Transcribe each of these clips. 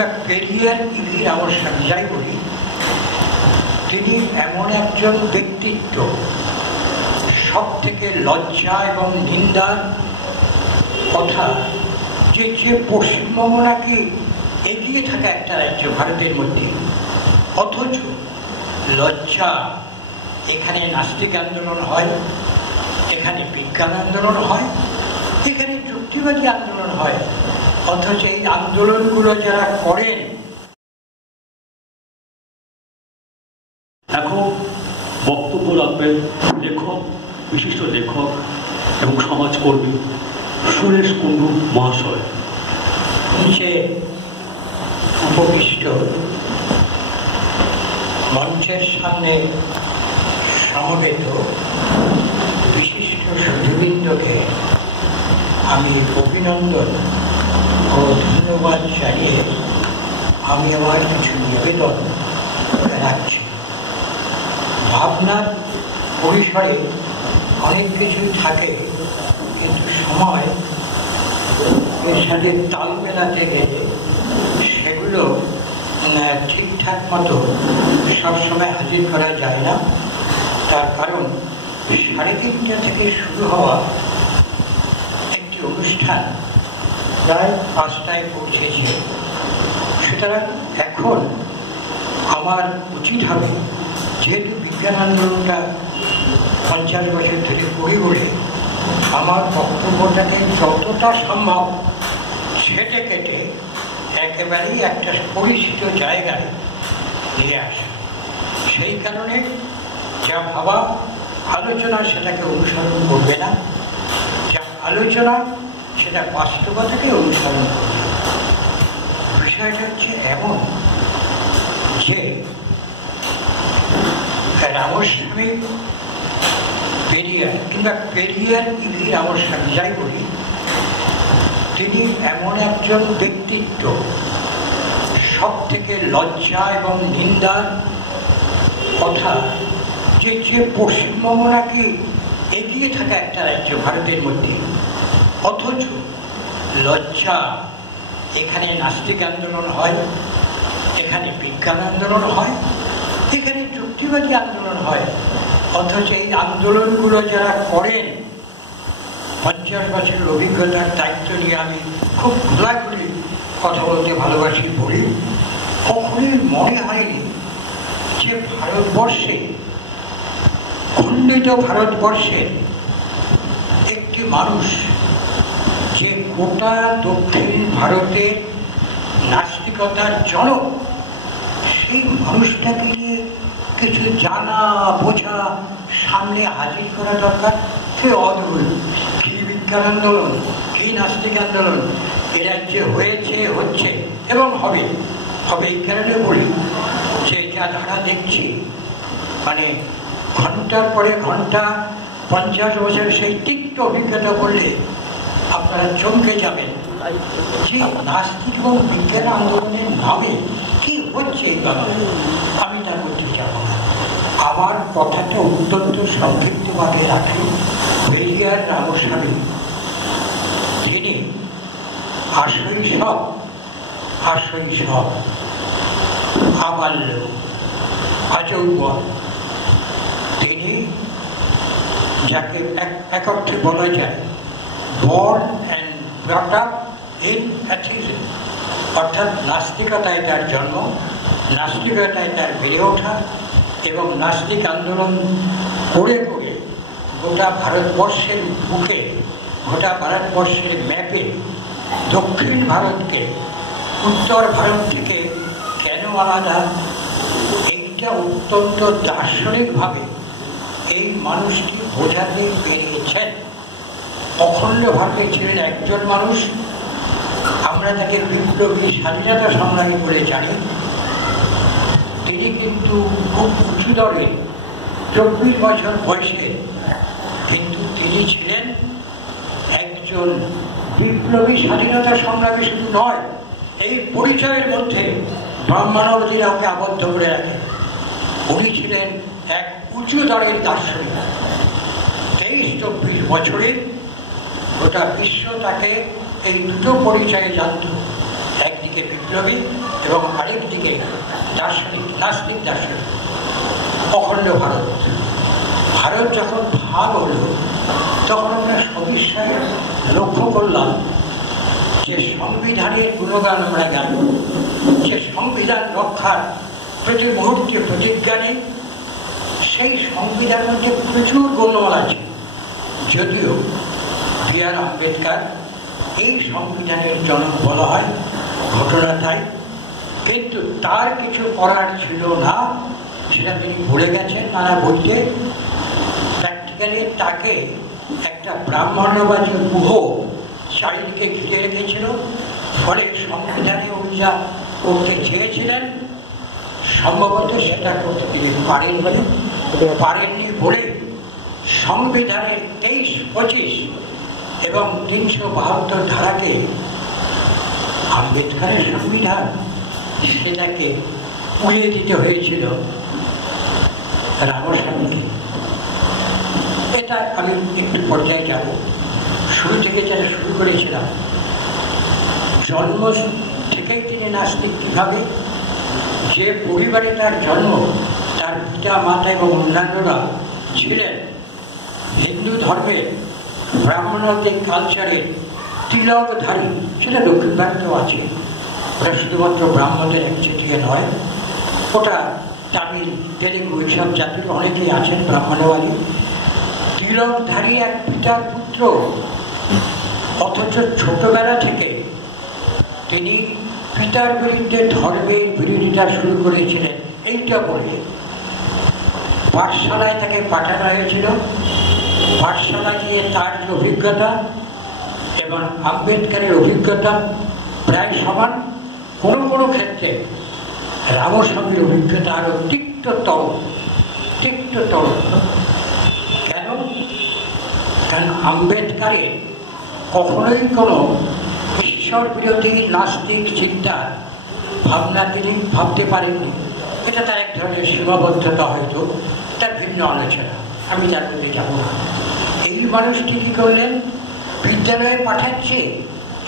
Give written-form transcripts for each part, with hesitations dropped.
কিংবা পেরিয়ার ইভির আবশ্যক যাই বলি, তিনি এমন একজন ব্যক্তিত্ব, সব থেকে লজ্জা এবং নিন্দার কথা যে পশ্চিমবঙ্গ নাকি এগিয়ে থাকা একটা রাজ্য ভারতের মধ্যে, অথচ লজ্জা, এখানে নাস্তিক আন্দোলন হয়, এখানে বিজ্ঞান আন্দোলন হয়, এখানে যুক্তিবাদী আন্দোলন হয়, অথচ এই আন্দোলনগুলো যারা করেন। এখন বক্তব্য রাখবেন লেখক, বিশিষ্ট লেখক এবং সমাজকর্মী সুরেশ কুণ্ডু মহাশয়। নিচে উপবিষ্ট মঞ্চের সামনে সমবেত বিশিষ্ট সুধীবৃন্দকে আমি অভিনন্দন ও ধন্যবাদ জানিয়ে আমি আমার কিছু নিবেদন রাখছি। ভাবনার পরিসরে অনেক কিছু থাকে, কিন্তু সময় এর সাথে তাল মেলাতে গেলে সেগুলো ঠিকঠাক মতো সবসময় হাজির করা যায় না। তার কারণ 3:30 থেকে শুরু হওয়া একটি অনুষ্ঠান প্রায় 5টায় পৌঁছেছে। সুতরাং এখন আমার উচিত হবে, যেহেতু বিজ্ঞান আন্দোলনটা 50 বছর ধরে পড়ে পড়ে, আমার বক্তব্যটাকে যতটা সম্ভব ছেটে কেটে একেবারেই একটা পরিচিত জায়গায় নিয়ে আসে। সেই কারণে যা ভাবা আলোচনা সেটাকে অনুসরণ করবে না, যা আলোচনা সেটা বাস্তবতাকে অনুসরণ করবে। বিষয়টা হচ্ছে এমন যে রামস্বামী পেরিয়ার কিংবা পেরিয়ার ইভির আবশ্যক যাই বলি, তিনি এমন একজন ব্যক্তিত্ব, সব থেকে লজ্জা এবং নিন্দার কথা যে পশ্চিমবঙ্গ নাকি এগিয়ে থাকা একটা রাজ্য ভারতের মধ্যে, অথচ লজ্জা, এখানে নাস্তিক আন্দোলন হয়, এখানে বিজ্ঞান আন্দোলন হয়, এখানে যুক্তিবাদী আন্দোলন হয়, অথচ এই আন্দোলনগুলো যারা করেন, 50 বছরের অভিজ্ঞতার দায়িত্ব নিয়ে আমি খুব খোলাখুলি কথা বলতে ভালোবাসি বলি, কখনোই মনে হয়নি যে ভারতবর্ষে, খণ্ডিত ভারতবর্ষের একটি মানুষ, যে গোটা দক্ষিণ ভারতের নাস্তিকতার জনক, সেই মানুষটাকে নিয়ে কিছু জানা বোঝা সামনে হাজির করা দরকার। সে অদ্ভুত, কি বিজ্ঞান আন্দোলন, কি নাস্তিক আন্দোলন এ রাজ্যে হয়েছে, হচ্ছে এবং হবে। এই কারণে বলি যে যা ধারা দেখছি, মানে ঘন্টার পরে ঘন্টা 50 বছর সেই তিক্ত অভিজ্ঞতা বললে আপনারা চমকে যাবেন যে নাস্তিক এবং বিজ্ঞান আন্দোলনের নামে কি হচ্ছে এই বাংলায়। আমি তা করতে যাব না, আমার কথাটা অত্যন্ত সংক্ষিপ্তভাবে রাখি। পেরিয়ার রামস্বামী, তিনি আশৈশব, আমাল্য, আজৌবন, তিনি যাকে এক অর্থে বলা যায় born and brought up in atheism, অর্থাৎ নাস্তিকতায় তার জন্ম, নাস্তিকতায় তার বেড়ে ওঠা এবং নাস্তিক আন্দোলন করে করে গোটা ভারতবর্ষের বুকে, গোটা ভারতবর্ষের ম্যাপে দক্ষিণ ভারতকে উত্তর ভারত থেকে কেন আলাদা, এইটা অত্যন্ত দার্শনিকভাবে এই মানুষটি বোঝাতে পেরেছেন। অখণ্ড ভারতে ছিলেন একজন মানুষ, আমরা তাকে বিপ্লবী স্বাধীনতা সংগ্রামী বলে জানি। তিনি কিন্তু খুব উঁচু দরে 24 বছর বয়সে, কিন্তু তিনি ছিলেন একজন বিপ্লবী স্বাধীনতা সংগ্রামী। শুধু নয়, এই পরিচয়ের মধ্যে ব্রাহ্মণবাদীরা ওকে আবদ্ধ করে রাখে। উনি ছিলেন এক উঁচু দরের দার্শনিক। 23-24 বছরে গোটা বিশ্ব তাকে এই দুটো পরিচয়ে জানত, একদিকে বিপ্লবী এবং আরেকদিকে দার্শনিক, নাস্তিক দার্শনিক। অখণ্ড ভারত, ভারত যখন ভাগ হল তখন আমরা সবিস্ময়ে লক্ষ্য করলাম যে সংবিধানের গুণগান আমরা জানি, যে সংবিধান রক্ষার প্রতি মুহূর্তে প্রতিজ্ঞা নেই, সেই সংবিধানের মধ্যে প্রচুর গোলমাল আছে। যদিও বি.আর. আম্বেদকর এই সংবিধানের জনক বলা হয়, ঘটনা তাই, কিন্তু তার কিছু করার ছিল না, সেটা তিনি ভুলে গেছেন নানা বইতে। প্র্যাকটিক্যালি তাকে একটা ব্রাহ্মণ্যবাদী গুহ চারিদিকে ঘিরে রেখেছিল, ফলে সংবিধানে উনি যা করতে চেয়েছিলেন সম্ভবত সেটা করতে তিনি পারেননি বলে সংবিধানের 23, 25 এবং 372 ধারাকে আম্বেদকরের সংবিধান সেটাকে উড়িয়ে দিতে হয়েছিল রামস্বামীকে। এটা আমি একটু পর্যায়ে যাব। শুরু থেকে যারা শুরু করেছিলাম, জন্ম থেকেই তিনি নাস্তিক। কিভাবে? যে পরিবারে তার জন্ম, তার পিতা মাতা এবং অন্যান্যরা ছিলেন হিন্দু ধর্মের ব্রাহ্মণদের কালচারের তিলকধারী, সেটা দক্ষিণ ভারতেও আছে, ওটা শুধুমাত্র ব্রাহ্মণদের একচেটিয়া নয়, ওটা তামিল, তেলেগু এইসব জাতির অনেকেই আছেন ব্রাহ্মণবাদী। তিলকধারী এক পিতার পুত্র, অথচ ছোটবেলা থেকে তিনি পিতার বিরুদ্ধে ধর্মের বিরোধিতা শুরু করেছিলেন। এইটা বলে পাঠশালায় তাকে পাঠানো হয়েছিল। পাঠশালা গিয়ে তার যে অভিজ্ঞতা এবং আম্বেদকরের অভিজ্ঞতা প্রায় সমান, কোনো কোনো ক্ষেত্রে রামস্বামীর অভিজ্ঞতা আরো তিক্ততর। কেন? কারণ আম্বেদকরের কখনোই কোনো ঈশ্বর বিরোধী নাস্তিক চিন্তা ভাবনা তিনি ভাবতে পারেননি। এটা তার এক ধরনের সীমাবদ্ধতা, হয়তো তার ভিন্ন আলোচনা, আমি তার মধ্যে যাব না। এই মানুষটি কি করলেন? বিদ্যালয়ে পাঠাচ্ছে,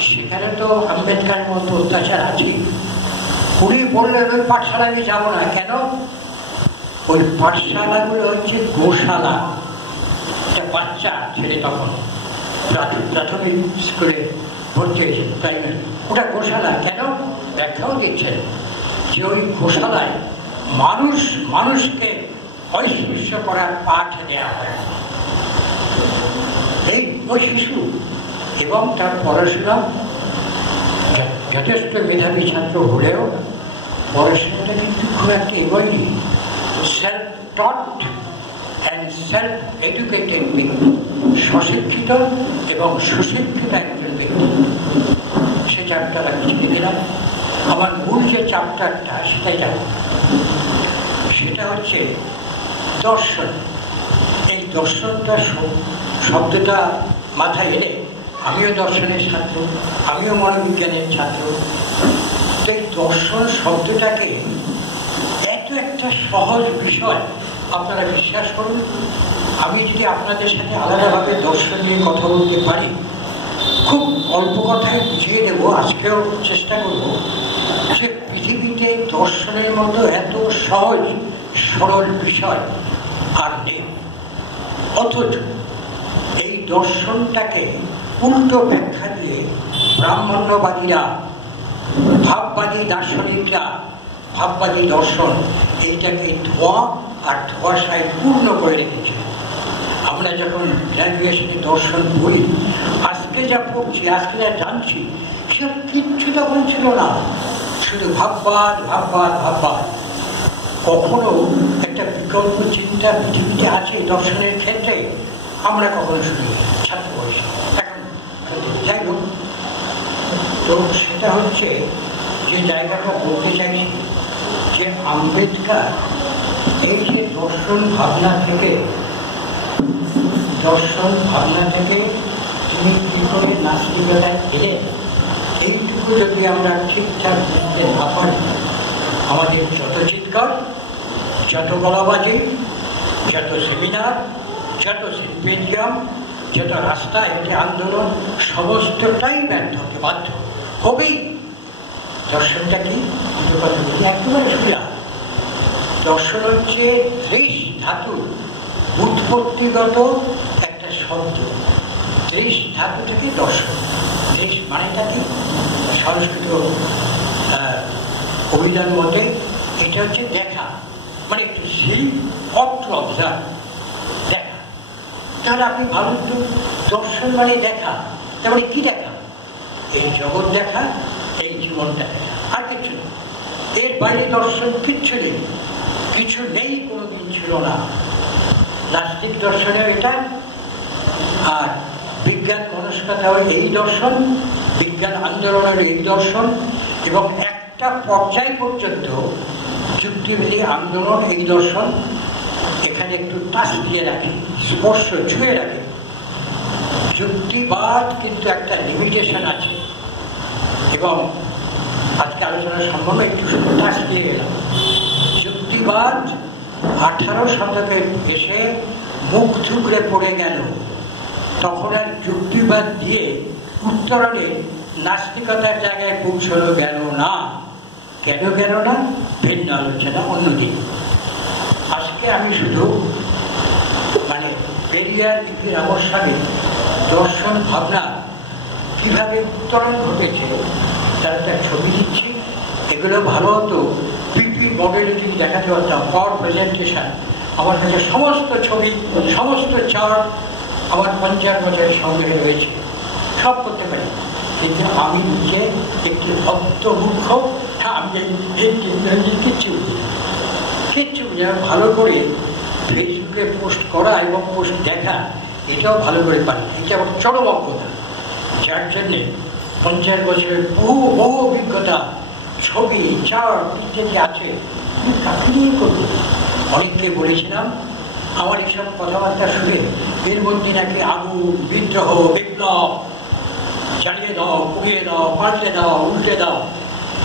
সেখানে তো আম্বেদকরের মতো অত্যাচার আছে। উনি বললেন ওই পাঠশালায় যাব না। কেন? ওই পাঠশালাগুলো হচ্ছে গোশালা। একটা বাচ্চা ছেলে তখন প্রাথমিক স্কুলে ভর্তি হয়েছে, প্রাইমারি, ওটা গোশালা। কেন? ব্যাখ্যাও দিচ্ছেন যে ওই গোশালায় মানুষকে অস্পৃশ্য করার পাঠ দেওয়া হয়। এই ওই শিশু এবং তার পড়াশোনা যথেষ্ট মেধাবী ছাত্র হলেও পড়াশোনাটা কিন্তু খুব একটা এগোয়নি। Self taught and self educated ব্যক্তি, স্বশিক্ষিত এবং সুশিক্ষিত একজন ব্যক্তি। সে চ্যাপ্টার আমি চিনে দিলাম। আমার মূল যে চ্যাপ্টারটা সেটাই জানি, সেটা হচ্ছে দর্শন। এই দর্শনটা শব্দটা মাথায় এলে, আমিও দর্শনের ছাত্র, আমিও মনোবিজ্ঞানের ছাত্র। তো এই দর্শন শব্দটাকে এত একটা সহজ বিষয়, আপনারা বিশ্বাস করুন, আমি যদি আপনাদের সাথে আলাদাভাবে দর্শন নিয়ে কথা বলতে পারি, খুব অল্প কথায় বুঝিয়ে দেব, আজকেও চেষ্টা করব, যে পৃথিবীতে দর্শনের মতো এত সহজ সরল বিষয় আর নেই। অথচ এই দর্শনটাকে উল্টো ব্যাখ্যা দিয়ে ব্রাহ্মণ্যবাদীরা, ভাববাদী দার্শনিকরা, ভাববাদী দর্শন এইটাকে ধোঁয়া আর ধোঁয়াশায় পূর্ণ করে রেখেছে। আমরা যখন গ্র্যাজুয়েশনে দর্শন পড়ি, আজকে যা পড়ছি, আজকে যা জানছি, সব কিচ্ছু তখন ছিল না, শুধু ভাববাদ। কখনো একটা বিকল্প চিন্তা পৃথিবীতে আছে দর্শনের ক্ষেত্রে? আমরা কখনো শুনি ছাত্র বয়সে, এখন যাই হোক। তো সেটা হচ্ছে যে জায়গাটা বলতে চাইছি, যে আম্বেদকর এই যে দর্শন ভাবনা থেকে তিনি কি করে নাস্তিকতায় এলেন, এইটুকু যদি আমরা ঠিকঠাক বুঝতে না পারি, আমাদের যত চিৎকার, যত গলাবাজি, যত সেমিনার, যত সিম্পোজিয়াম, যত রাস্তা হেঁটে আন্দোলন, সমস্তটাই ব্যর্থ হতে বাধ্য হবেই। দর্শনটা কি একেবারে সোজা। দর্শন হচ্ছে দৃশ ধাতু উৎপত্তিগত একটা শব্দ। দৃশ ধাতুটাকে দর্শন। দৃশ মানেটা কি? সংস্কৃত অভিধান মতে এটা হচ্ছে দেখা, মানে একটু সেই অর্থ অবজার্ভ, দেখা। তাহলে আপনি ভাবুন তো, দর্শন মানে দেখা, তার মানে কি দেখা? এই জগৎ দেখা, এই জীবনটা দেখা, আর কিছু নেই। এর বাইরে দর্শন কিচ্ছু নেই, কিছু নেই, কোনোদিন ছিল না। নাস্তিক দর্শনেও এটা, আর বিজ্ঞান মনস্কতাও এই দর্শন, বিজ্ঞান আন্দোলনের এই দর্শন, এবং একটা পর্যায় পর্যন্ত যুক্তিবাদী আন্দোলন এই দর্শন। এখানে একটু টাচ দিয়ে রাখি, স্পর্শ ছুঁয়ে রাখি। যুক্তিবাদ কিন্তু একটা লিমিটেশন আছে, এবং আজকে আলোচনা সম্ভব একটু শুধু টাচ দিয়ে গেলাম। যুক্তিবাদ 18 শতকে এসে মুখ থুকরে পড়ে গেল। তখন আর যুক্তিবাদ দিয়ে উত্তরণে নাস্তিকতার জায়গায় পৌঁছানো গেল না। কেন গেল না? ভিন্ন আলোচনা অন্যদিন। আজকে আমি শুধু মানে পেরিয়ার ইপির অবসানে দর্শন ভাবনা কিভাবে উত্তরণ ঘটেছে তার একটা ছবি দিচ্ছি। এগুলো ভালো হতো পিপি মডেলে যদি দেখাতে পারতাম, পাওয়ার প্রেজেন্টেশন। আমার কাছে সমস্ত ছবি, সমস্ত চার্ট আমার 50 বছরের সঙ্গে রয়েছে, সব করতে পারি। কিন্তু আমি নিজে একটি অন্তর্মুখ, আমি কিচ্ছু ভালো করে ফেসবুকে পোস্ট করা এবং পোস্ট দেখা, এটাও ভালো করে পারি। এটা আমার চরম অজ্ঞতা, যার জন্যে 50 বছরের বহু অভিজ্ঞতা, ছবি, চার্ট ইত্যাদি আছে। আমি কাকে নিয়ে করবো? অনেককে বলেছিলাম আমার এইসব কথাবার্তা শুনে এর মধ্যে নাকি আগুন, বিদ্রোহ, বিপ্লব, জ্বালিয়ে দাও, পুড়িয়ে দাও, পাল্টে দাও, উল্টে দাও,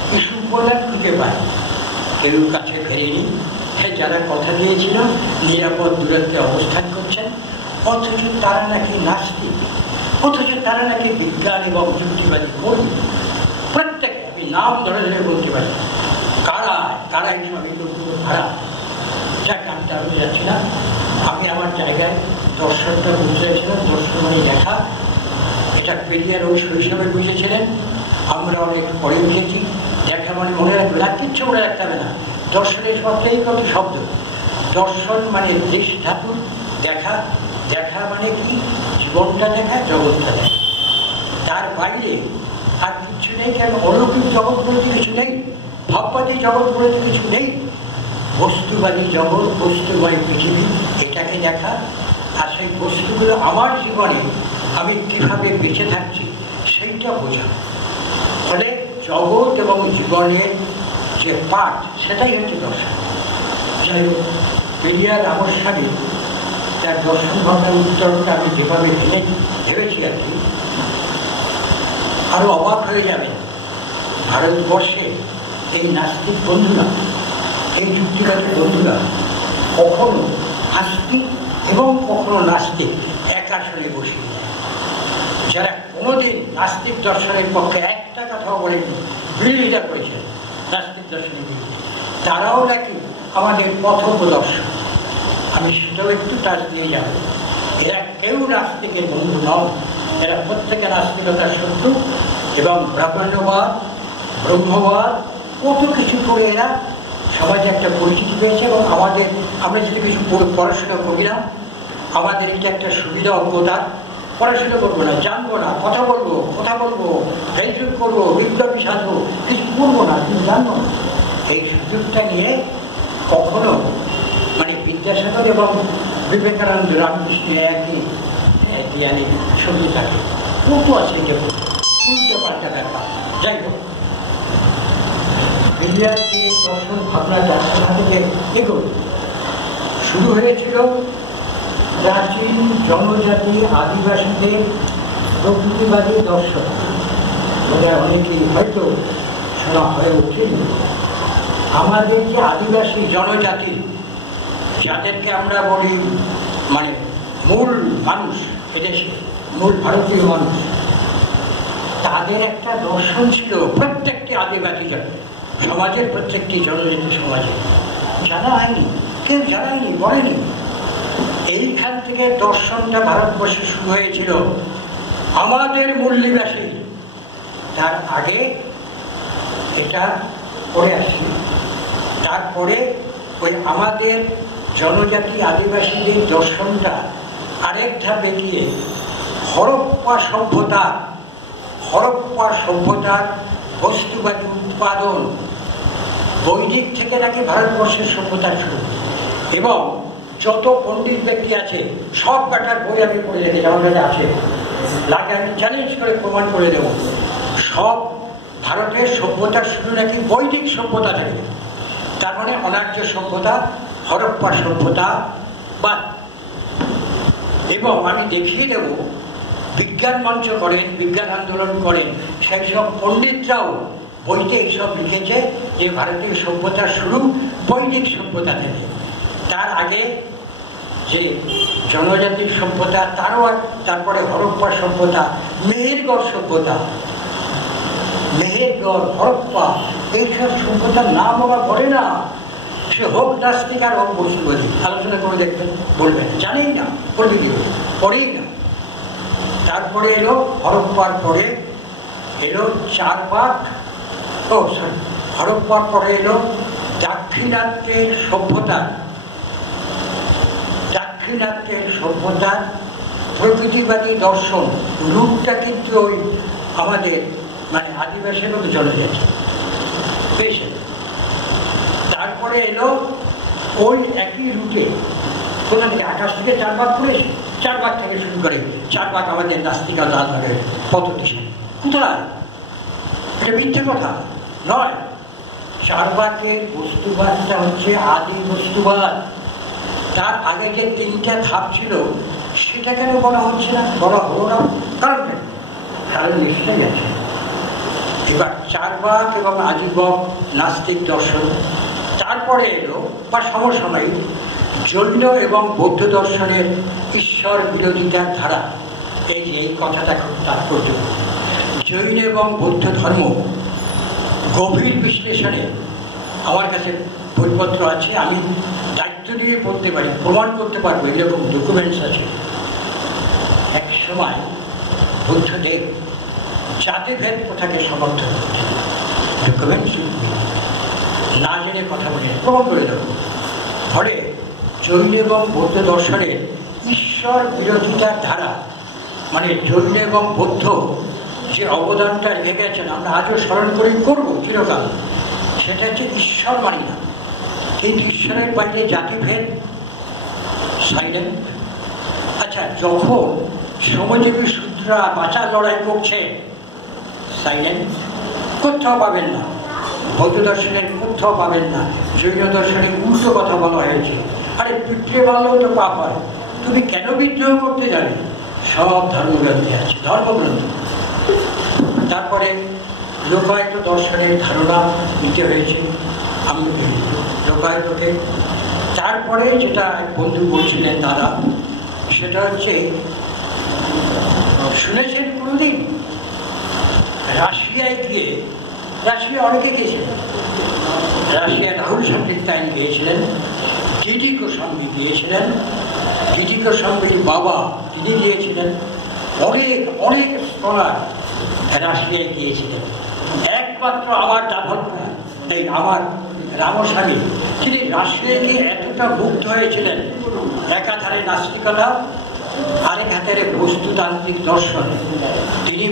কিছু উপাদান খুঁজে পায়। কেউ কাছে ফেরেনি। যারা কথা দিয়েছিল নিরাপদ দূরত্বে অবস্থান করছেন, অথচ তারা নাকি নাস্তিক, অথচ তারা নাকি বিজ্ঞান এবং যুক্তিবাদী কর্মী। প্রত্যেকে আমি নাম ধরে ধরে বলতে পারি কারা কারা এইসব ভাড়া। যাক, আমি তার যাচ্ছি না। আমি আমার জায়গায় দর্শনটা বুঝতে চাইছিলাম। দর্শন মানে দেখা, এটা পেরিয়ার ওই শৈশবে বুঝেছিলেন, আমরা অনেক পরে বুঝেছি। দেখা মানে মনে রাখবে না, কিচ্ছু মনে রাখতে হবে না। দর্শনের শব্দেই কত শব্দ। দর্শন মানে দৃশ ধাতু দেখা, দেখা মানে কি? জীবনটা দেখা, জগৎটা দেখা, তার বাইরে আর কিছু নেই। কেন? অলৌকিক জগৎ বলতে কিছু নেই, ভাববাদী জগৎ বলতে কিছু নেই। বস্তুবাদী জগৎ, বস্তুময় পৃথিবী, এটাকে দেখা। আর সেই বস্তুগুলো আমার জীবনে আমি কিভাবে বেঁচে থাকছি সেইটা বোঝা। ফলে জগৎ এবং জীবনের যে পাঠ, সেটাই হচ্ছে দর্শন। যাই হোক, পেরিয়ার অবসানে তার দর্শন ভাবনার উত্তরটা আমি যেভাবে ভেবেছি আর কি, আরো অবাক হয়ে যাবে। ভারতবর্ষে এই নাস্তিক বন্ধুরা, এই যুক্তিবাদী বন্ধুরা কখনো আস্তিক এবং কখনো নাস্তিক এক আসনে বসে, যারা কোনোদিন নাস্তিক দর্শনের পক্ষে একটা কথাও বলেনি, বিরোধিতা করেছেন নাস্তিক দর্শনের বিরুদ্ধে, তারাও নাকি আমাদের পথপ্রদর্শক। আমি সেটাও একটু টাচ দিয়ে যাব। এরা কেউ নাস্তিকের বন্ধু নয়, এরা প্রত্যেকে নাস্তিকতার শত্রু। এবং ব্রাহ্মণ্যবাদ, ব্রহ্মবাদ, কত কিছু করে এরা সমাজে একটা পরিচিতি পেয়েছে। এবং আমাদের, আমরা যদি কিছু পড়াশোনা করি না, আমাদের এটা একটা সুবিধা অজ্ঞতার। পড়াশোনা করবো না, জানবো না, কথা বলবো, ফেসবুক করবো, বিপ্লবী সাজবো, কিছু করবো না, কিন্তু জানবো না। এই সুযোগটা নিয়ে কখনো মানে বিদ্যাসাগর এবং বিবেকানন্দ, রামকৃষ্ণ একই ছবি থাকে, কত আছে উল্টো পাল্টা ব্যাপার। যাই হোক, পেরিয়ার যে দর্শন ভাবনাটা সেখান থেকে এগোয় শুরু হয়েছিল প্রাচীন জনজাতি আদিবাসীদের প্রকৃতিবাদী দর্শন। অনেকেই হয়তো শোনা হয়ে ওঠেনি। আমাদের যে আদিবাসী জনজাতি, যাদেরকে আমরা বলি মানে মূল মানুষ, এদেশে মূল ভারতীয় মানুষ, তাদের একটা দর্শন ছিল প্রত্যেকটি আদিবাসী সমাজের, প্রত্যেকটি জনজাতি সমাজে জানা হয়নি, কেউ জানায়নি, বলেনি। এইখান থেকে দর্শনটা ভারতবর্ষে শুরু হয়েছিল আমাদের মূল্যবাসী। তার আগে এটা পড়ে আসি, তারপরে ওই আমাদের জনজাতি আদিবাসীদের দর্শনটা আরেক ধাপে গিয়ে হরপ্পা সভ্যতার বস্তুবাদী উৎপাদন, বৈদিক থেকে নাকি ভারতবর্ষের সভ্যতার শুরু। এবং যত পণ্ডিত ব্যক্তি আছে সব কাটার বই আমি পড়ে রেখেছি, আমার কাছে আছে, লাগে আমি চ্যালেঞ্জ করে প্রমাণ করে দেব। সব ভারতের সভ্যতার শুরু নাকি বৈদিক সভ্যতা থেকে। তার মানে অনার্য সভ্যতা, হরপ্পা সভ্যতা বাদ। এবং আমি দেখিয়ে দেব, বিজ্ঞান মঞ্চ করেন, বিজ্ঞান আন্দোলন করেন, সেই সব পণ্ডিতরাও বইতে এইসব লিখেছে যে ভারতীয় সভ্যতার শুরু বৈদিক সভ্যতা থেকে। তার আগে যে জনজাতির সভ্যতা, তারপরে হরপ্পা সভ্যতা, মেহেরগড় সভ্যতা, মেহেরগড়, হরপ্পা, এইসব সভ্যতার নাম ওরা বলে না। সে হোক নাস্তিক আর হোক বস্তুবাদী, আলোচনা করে দেখবেন, বলবেন জানেই না, বলবি দিবে, পড়েই না। তারপরে এলো হরপ্পার পরে এলো চারবাক, হরপ্পার পরে এলো দাক্ষিণাত্যের সভ্যতার প্রকৃতিবাদী দর্শন। রূপটা কিন্তু ওই আমাদের মানে আদিবাসীর মতো জনজাতি বেশ। তারপরে এলো ওই একই রুটে কোথা থেকে, আকাশ থেকে 4 ভাগ করেছে, 4 ভাগ থেকে শুরু করে 4 ভাগ আমাদের নাস্তিকতা পদ্ধতি। কোথায়? এটা মিথ্যে কথা নয়। 4 ভাগের বস্তুবাদটা হচ্ছে আদি বস্তুবাদ। তার আগে যে 3টা ধাপ ছিল সেটা কেন বলা হচ্ছে না, বলা হলো না? কারণ নিশ্চয়ই আছে। এবার 4 ভাগ এবং আজীবক নাস্তিক দর্শন। তারপরে এলো বা সমসাময়িক জৈন এবং বৌদ্ধ দর্শনের ঈশ্বর বিরোধিতার ধারা। এই কথাটা খুব তাৎপর্য। জৈন এবং বৌদ্ধ ধর্ম গভীর বিশ্লেষণে আমার কাছে বইপত্র আছে, আমি দায়িত্ব দিয়ে বলতে পারি, প্রমাণ করতে পারবো, এরকম ডকুমেন্টস আছে। এক সময় বুদ্ধদেব জাতিভেদ প্রথাকে সমর্থন করতেন, ডকুমেন্টস না জেনে কথা বলে প্রমাণ করে দেব। ফলে জৈন এবং বৌদ্ধ দর্শনের ঈশ্বর বিরোধিতার ধারা, মানে জৈন এবং বৌদ্ধ যে অবদানটা রেখে গেছেন আমরা আজও স্মরণ করি, করবো চিরকাল, সেটা হচ্ছে ঈশ্বর মানি না, কিন্তু ঈশ্বরের বাইরে জাতিভেদ সাইলেন্ট। আচ্ছা, যখন শ্রমজীবী শূদ্ররা বাঁচার লড়াই করছে সাইলেন্ট, কোথাও পাবেন না। বৌদ্ধ দর্শনের কোথাও পাবেন না। জৈন দর্শনের উল্টো কথা বলা হয়েছে, আরে পিতৃ মারলেও তো পাপ হয়, তুমি কেন বিদ্রোহ করতে জানে? সব ধর্মগ্রন্থে আছে, ধর্মগ্রন্থ। তারপরে লোকায়ত দর্শনের ধারণা নিতে হয়েছে, আমি লোকায়তকে। তারপরে যেটা বন্ধু বলছিলেন দাদা, সেটা হচ্ছে শুনেছেন কোনদিন রাশিয়ায় গিয়ে, রাশিয়া অনেকে গিয়েছিলেন, রাশিয়া রাহুল সামরিতাইন গিয়েছিলেন, ডিডি গোস্বামী গিয়েছিলেন, ডিডি গোস্বামীর বাবা তিনি গিয়েছিলেন, অনেক অনেক স্কলার রাশিয়ায় গিয়েছিলেন। একমাত্র আমার দাভট্টা, এই আমার রামস্বামী, তিনি রাশিয়ায় গিয়ে এতটা মুগ্ধ হয়েছিলেন, একাধারে নাস্তিকতা, আরেক হাতের বস্তুতান্ত্রিক দর্শন। তিনি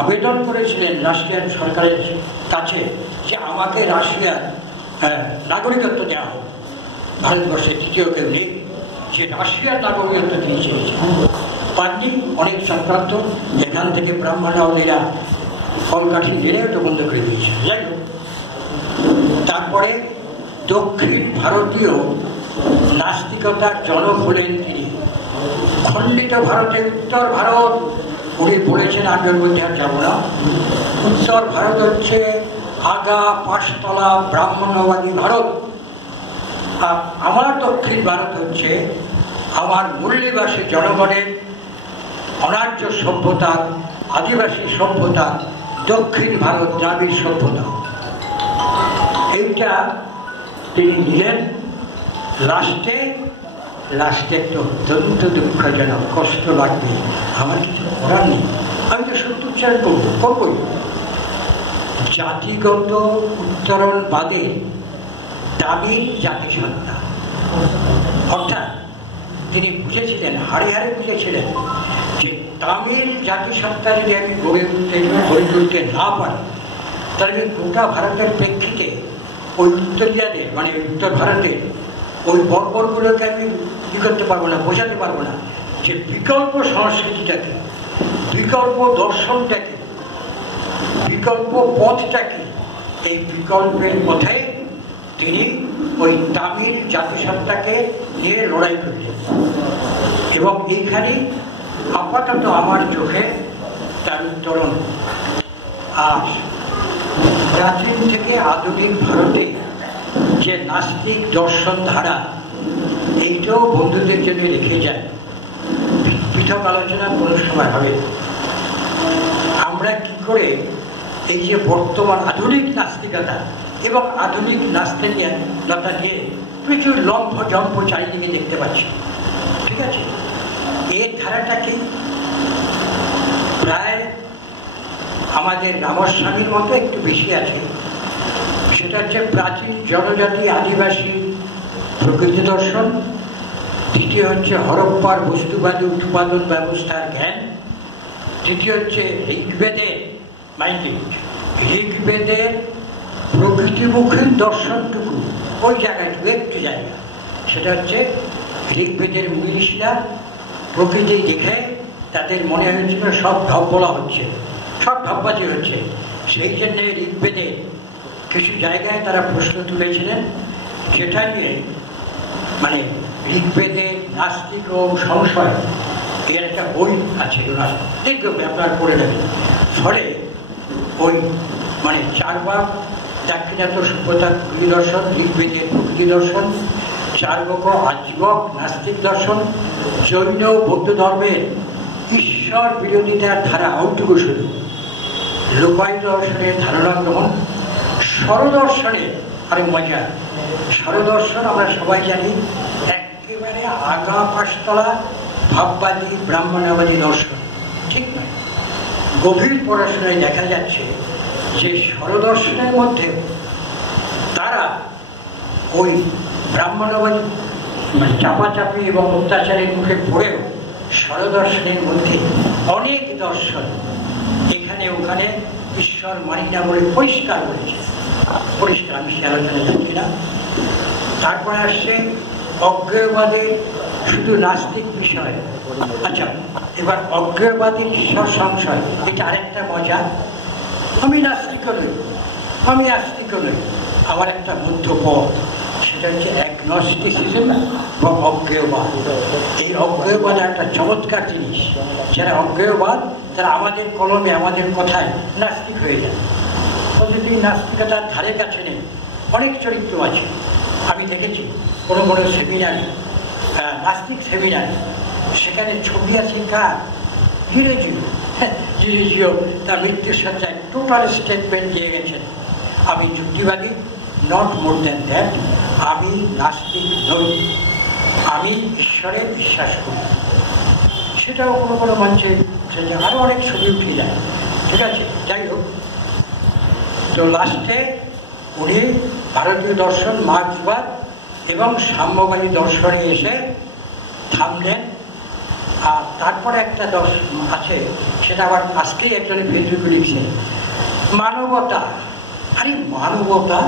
আবেদন করেছিলেন রাশিয়ার সরকারের কাছে যে আমাকে রাশিয়ার নাগরিকত্ব দেওয়া হোক। ভারতবর্ষে তৃতীয় কেউ নেই যে রাশিয়ার নাগরিকত্ব তিনি চেয়েছেন, পাননি। অনেক সংক্রান্ত, এখান থেকে ব্রাহ্মণরা কলকাঠি জেলে ওটা বন্ধ করে দিয়েছে। যাই হোক, তারপরে দক্ষিণ ভারতীয় নাস্তিকতার জনক হলেন তিনি। খণ্ডিত ভারতের উত্তর ভারত, উনি বলেছেন, আগের মধ্যে আর যাবো না, উত্তর ভারত হচ্ছে আগা পাঁচতলা ব্রাহ্মণ্যবাদী ভারত, আর আমার দক্ষিণ ভারত হচ্ছে আমার মূল্যবাসী জনগণের অনার্য সভ্যতা, আদিবাসী সভ্যতা দক্ষিণ ভারত দ্রাবিড় সভ্যতা, এইটা তিনি নিলেন। লাস্টে তো অত্যন্ত দুঃখজনক, কষ্ট লাগবে, আমার কিছু করার নেই, আমি তো সত্য উচ্চারণ করবই। জাতিগত উত্তরণবাদে দাবির জাতিসত্তা, অর্থাৎ তিনি বুঝেছিলেন, হাড়ে হাড়ে বুঝেছিলেন যে তামিল জাতিসত্তা যদি আমি গড়ে তুলতে না পারি, তাহলে আমি গোটা ভারতের প্রেক্ষিতে ওই উত্তরিয়াদের মানে উত্তর ভারতের ওই বর্বরগুলোকে আমি কি করতে পারবো না, বোঝাতে পারবো না যে বিকল্প সংস্কৃতিটাকে, বিকল্প দর্শনটাকে, বিকল্প পথটাকে। এই বিকল্পের পথে তিনি ওই তামিল জাতিসত্তাকে নিয়ে লড়াই করলেন এবং এইখানে আপাতত আমার চোখে তার উত্তরণ। আর প্রাচীন থেকে আধুনিক ভারতে যে নাস্তিক দর্শন ধারা, এইটাও বন্ধুদের জন্য রেখে যায়, পৃথক আলোচনা কোনো সময় হবে। আমরা কি করে এই যে বর্তমান আধুনিক নাস্তিকতা এবং আধুনিক নাস্তিকতা নিয়ে প্রচুর লম্ফ জম্প চারিদিকে দেখতে পাচ্ছি, ঠিক আছে? এর ধারাটা কি প্রায় আমাদের রামস্বামীর মতো একটু বেশি আছে। সেটা হচ্ছে প্রাচীন জনজাতি আদিবাসী প্রকৃতি দর্শন, দ্বিতীয় হচ্ছে হরপ্পার বস্তুবাদী উৎপাদন ব্যবস্থার জ্ঞান, তৃতীয় হচ্ছে ঋগ্বেদের ঋগ্বেদের প্রকৃতিমুখী দর্শনটুকু, ওই জায়গাটুকু একটু জায়গা, সেটা হচ্ছে ঋগ্বেদের মুনিষীরা প্রকৃতি দেখে তাদের মনে হয়েছিল সব ঢপ বলা হচ্ছে, সব ঢপবাজি হচ্ছে। সেই জন্য ঋগ্বেদে কিছু জায়গায় তারা প্রশ্ন তুলেছিলেন, যেটা নিয়ে মানে ঋগ্বেদের নাস্তিক ও সংশয়, এর একটা বই আছে, দেখবে আপনার পড়ে নেবেন। ফলে ওই মানে চারবাক দাক্ষিণাত্য সভ্যতার প্রকৃতি দর্শন, ঋগ্বেদের প্রকৃতি দর্শন, চার্বক আজীবক নাস্তিক দর্শন, জৈন বৌদ্ধ ধর্মের ঈশ্বর বিরোধিতার ধারা ওইটুকু শুধু, লোকায়ত দর্শনের ধারণা গ্রহণ, স্বরদর্শনের আরে মজা। স্বরদর্শন আমরা সবাই জানি একেবারে আগা পাঁচতলা ভাববাদী ব্রাহ্মণবাদী দর্শন, ঠিক না? গভীর পড়াশোনায় দেখা যাচ্ছে যে স্বরদর্শনের মধ্যে তারা ওই ব্রাহ্মণবাদী মানে চাপাচাপি এবং অত্যাচারের মুখে পড়েও স্বরদর্শনের মধ্যে অনেক দর্শন এখানে ওখানে ঈশ্বর মানি না বলে পরিষ্কার করেছে, পরিষ্কার, আমি সে আলোচনা যাচ্ছি না। তারপরে আসছে অজ্ঞেয়বাদের শুধু নাস্তিক বিষয়। আচ্ছা, এবার অজ্ঞেয়বাদীর ঈশ্বর সংশয়, এটা আরেকটা মজা। আমি নাস্তিক নই, আমি আস্তিক নই, আমার একটা মধ্য পথ, সেটা হচ্ছে অ্যাগনস্টিসিজম বা অজ্ঞেয়বাদ। এই অজ্ঞেয়বাদ একটা চমৎকার জিনিস। যারা অজ্ঞেয়বাদ তারা আমাদের কলমে আমাদের কথায় নাস্তিক হয়ে যায়। যদি নাস্তিকতার ধারে কাছে নেই, অনেক চরিত্র আছে। আমি দেখেছি কোনো কোনো সেমিনারে, নাস্তিক সেমিনারে, সেখানে ছবি আছে কার, জিরো তার মৃত্যুর সজ্জায় টোটাল স্টেটমেন্ট দিয়ে গেছেন, আমি যুক্তিবাদী, নট মোর দ্যান দ্যাট, আমি নাস্তিক নই, আমি ঈশ্বরে বিশ্বাস করি। সেটাও কোনো কোনো মঞ্চে আরো অনেক ছবি উঠে যায়, ঠিক আছে? যাই হোক, তো লাস্টে উনি ভারতীয় দর্শন, মার্ক্সবাদ এবং সাম্যবাদী দর্শনে এসে থামলেন। আর তারপরে একটা দর্শন আছে, সেটা আবার আজকেই একজনের ফেসবুকে লিখছে, মানবতা। আরে মানবতা,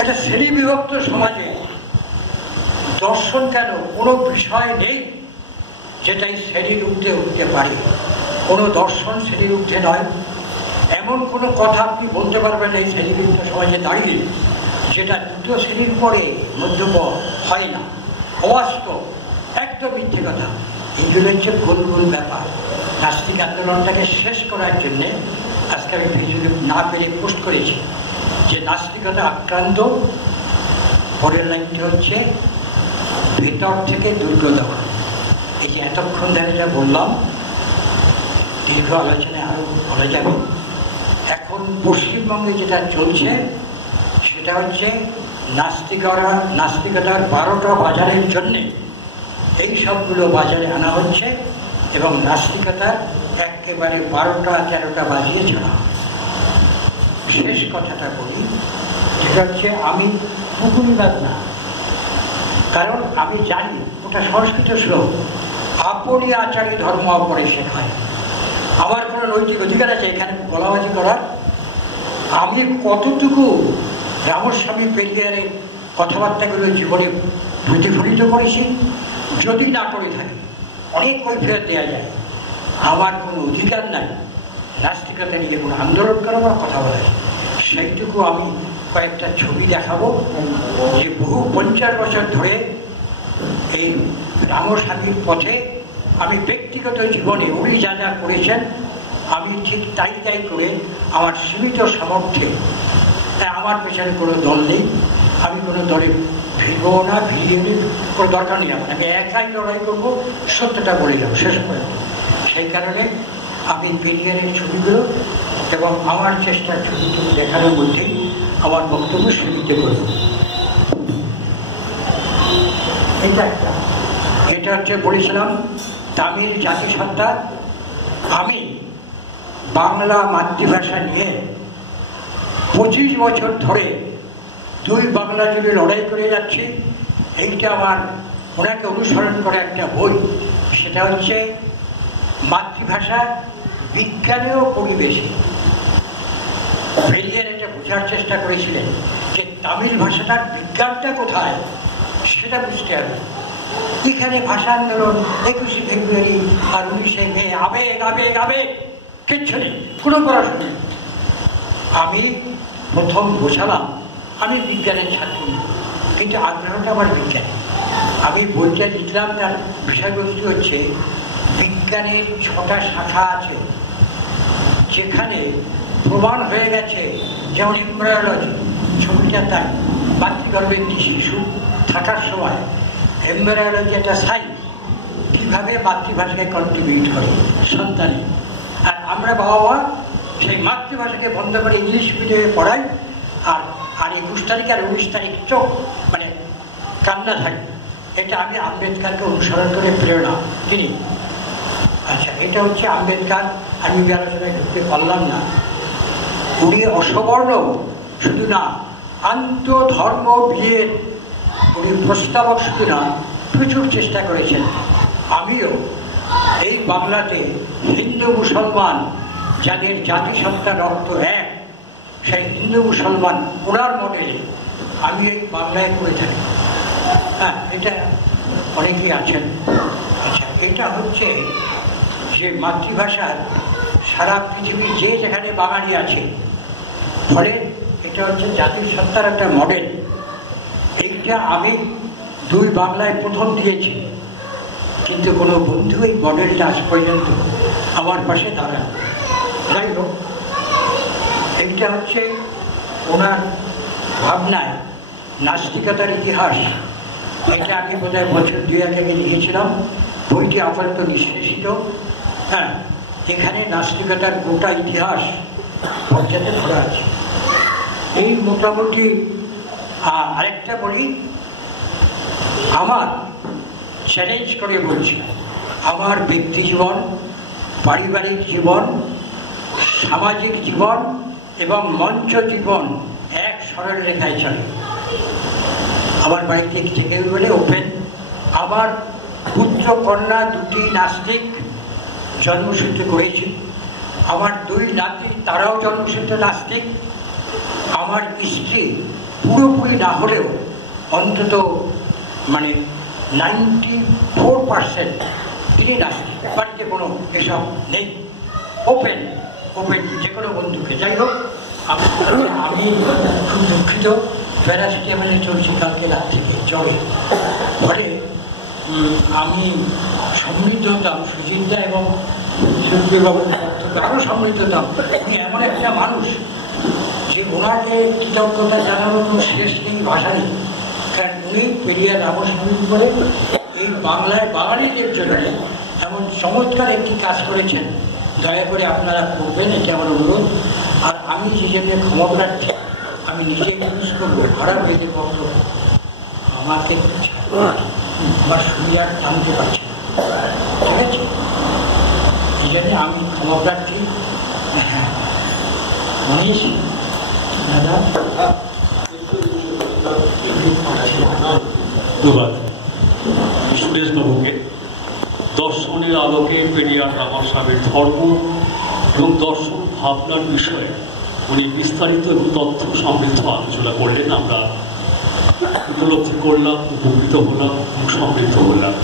একটা শ্রেণীবিভক্ত সমাজে দর্শন কেন? কোনো বিষয় নেই যেটাই শ্রেণীর ঊর্ধ্বে উঠতে পারে, কোনো দর্শন শ্রেণীর ঊর্ধ্বে নয়। এমন কোনো কথা আপনি বলতে পারবেন এই শ্রেণীবিভক্ত সমাজে দাঁড়িয়ে যেটা দুটো শ্রেণীর পরে মধ্যপথ হয় না, অবাস্তব, একদম মিথ্যে কথা। এইগুলো হচ্ছে গোল গোল ব্যাপার। নাস্তিক আন্দোলনটাকে শেষ করার জন্যে আজকে আমি ফেসবুকে না পেরে পোস্ট করেছি যে নাস্তিকতা আক্রান্ত। পরের লাইনটি হচ্ছে ভেতর থেকে দুর্গ দেওয়া। এই যে এতক্ষণ ধরে যা বললাম, দীর্ঘ আলোচনায় আরো বলা যাবে, এখন পশ্চিমবঙ্গে যেটা চলছে সেটা হচ্ছে নাস্তিকতার 12টা বাজারের জন্যে এই সবগুলো বাজারে আনা হচ্ছে এবং নাস্তিকতার একেবারে 12টা 13টা বাজিয়ে ছাড়া। শেষ কথাটা বলি, সেটা হচ্ছে আমি পুকুরিবাদ না, কারণ আমি জানি ওটা সংস্কৃত শ্লোক, আপনি আচারী ধর্ম অপরে শেখায়। আমার কোনো নৈতিক অধিকার আছে এখানে বলাবাজি করার? আমি কতটুকু রামস্বামী পেরিয়ারের কথাবার্তাগুলো জীবনে প্রতিফলিত করেছি, যদি না করে থাকি অনেক কৈফিয়ত দেওয়া যায়। আমার কোনো অধিকার নাই নাস্তিকতা নিয়ে কোনো আন্দোলন করা বা কথা বলা। সেইটুকু আমি কয়েকটা ছবি দেখাবো যে বহু 50 বছর ধরে এই রামস্বামীর পথে আমি ব্যক্তিগত জীবনে উনি যা যা করেছেন আমি ঠিক তাই তাই করে আমার সীমিত সামর্থ্যে, আমার পেছনে কোনো দল নেই, আমি কোনো দলে ভিড়বো না, ভিড়িয়ে কোনো দরকার নেই। আমি একাই লড়াই করবো, সত্যটা বলে যাবো, শেষ করে দেবো। সেই কারণে আমি পেরিয়ারের ছবিগুলো এবং আমার চেষ্টার ছবিগুলো দেখানোর মধ্যেই আমার বক্তব্য সীমিত করি। এটা হচ্ছে বলেছিলাম তামিল জাতিসত্তা। আমি বাংলা মাতৃভাষা নিয়ে 25 বছর ধরে 2 বাংলা জুড়ে লড়াই করে যাচ্ছি। এইটা আমার ওনাকে অনুসরণ করে একটা বই, সেটা হচ্ছে মাতৃভাষা বিজ্ঞানে ও পরিবেশে। পেরিয়ার এটা বোঝার চেষ্টা করেছিলেন যে তামিল ভাষাটার বিজ্ঞানটা কোথায় সেটা বুঝতে হবে। এখানে ভাষা আন্দোলন 21শে ফেব্রুয়ারি আর 19শে মে আবেগ আবেগ আবেগ কিচ্ছু নেই, কোনো পড়াশোনা নেই। আমি প্রথম বোঝালাম আমি বিজ্ঞানের ছাত্র, কিন্তু আগ্রহটা আমার বিজ্ঞান। আমি বইটা লিখলাম, তার বিষয়বস্তু হচ্ছে বিজ্ঞানের 6টা শাখা আছে যেখানে প্রমাণ হয়ে গেছে, যেমন এমব্রায়োলজি, ছবিটা তাই মাতৃগর্ভে একটি শিশু থাকার সময় এমব্রায়োলজি একটা সাইন্স, কীভাবে মাতৃভাষাকে কন্ট্রিবিউট করে সন্তানে। আর আমরা বাবা মা সেই মাতৃভাষাকে বন্ধ করে ইংলিশ মিডিয়ামে পড়াই, আর 21 তারিখ আর 19 তারিখ চোখ মানে কান্না থাকে। এটা আমি আম্বেদকারকে অনুসরণ করে প্রেরণা তিনি। আচ্ছা, এটা হচ্ছে আম্বেদকার। আমি আলোচনায় ঢুকতে পারলাম না। উনি অসবর্ণ শুধু না, আন্তধর্ম বিয়ের উনি প্রস্তাবক শুধু না, প্রচুর চেষ্টা করেছেন। আমিও এই বাংলাতে হিন্দু মুসলমান যাদের জাতিসত্তা রক্ত এক, সেই হিন্দু মুসলমান ওনার মডেলে আমি এই বাংলায় করে থাকি। হ্যাঁ, এটা অনেকেই আছেন। আচ্ছা, এটা হচ্ছে যে মাতৃভাষার সারা পৃথিবীর যে যেখানে বাঙালি আছে, ফলে এটা হচ্ছে জাতির সত্তার একটা মডেল। এইটা আমি 2 বাংলায় প্রথম দিয়েছি, কিন্তু কোনো বন্ধু এই মডেলটা আজ পর্যন্ত আমার পাশে দাঁড়ান। যাই হোক, এইটা হচ্ছে ওনার ভাবনায় নাস্তিকতার ইতিহাস। এটা আমি বোধহয় বছর 2-1 আগে লিখেছিলাম, বইটি আপাতত নিঃশেষিত। হ্যাঁ, এখানে নাস্তিকতার গোটা ইতিহাস পর্যাতে ধরা আছে। এই মোটামুটি। আরেকটা বলি, আমার চ্যালেঞ্জ করে বলছি, আমার ব্যক্তি জীবন, পারিবারিক জীবন, সামাজিক জীবন এবং মঞ্চ জীবন এক সরল রেখায় চলে। আমার বাড়িতে থেকে বলে ওপেন। আমার পুত্র কন্যা 2টি নাস্তিক, জন্মসূত্রে করেছি। আমার 2 নাতি, তারাও জন্মসূত্রে নাস্তিক। আমার স্ত্রী পুরোপুরি না হলেও অন্তত মানে 94% তিনি নাস্তিক। বাড়িতে কোনো এসব নেই, ওপেন ওপেন যে কোনো বন্ধুকে। যাই হোক, আমি খুব দুঃখিত, প্যারাসিটামলে চলছি কালকে রাত থেকে জ্বরে। ফলে আমি সমৃদ্ধ হতাম সুজিতদা এবং সূর্যবাবুর আরও সমৃদ্ধ হতাম। উনি এমন একটা মানুষ যে ওনাকে কৃতজ্ঞতা জানানোর কোনো শেষ নেই, ভাষা নেই। কারণ উনি পেরিয়ার রামস্বামী করে এই বাংলায় বাঙালিদের জন্য এমন চমৎকার একটি কাজ করেছেন। দয়া করে আপনারা করবেন, এটা আমার অনুরোধ। আর আমি যে জন্য ক্ষমা প্রার্থী, আমি নিজে ইউজ করবো খারাপ এদের বক্তব্য, আমাকে আমার শুনে আর টানতে পারছি না, ঠিক আছে? এই জন্য আমি ক্ষমা প্রার্থী। মনীষ দাদা, ধন্যবাদ সুরেশ বাবুকে। দর্শনের আলোকে পেরিয়ার রামা সাহেবের ধর্ম এবং দর্শন ভাবনার বিষয়ে উনি বিস্তারিত এবং তথ্য সমৃদ্ধ আলোচনা করলেন। আমরা উপলব্ধি করলাম, উপকৃত হলাম এবং সমৃদ্ধ হলাম।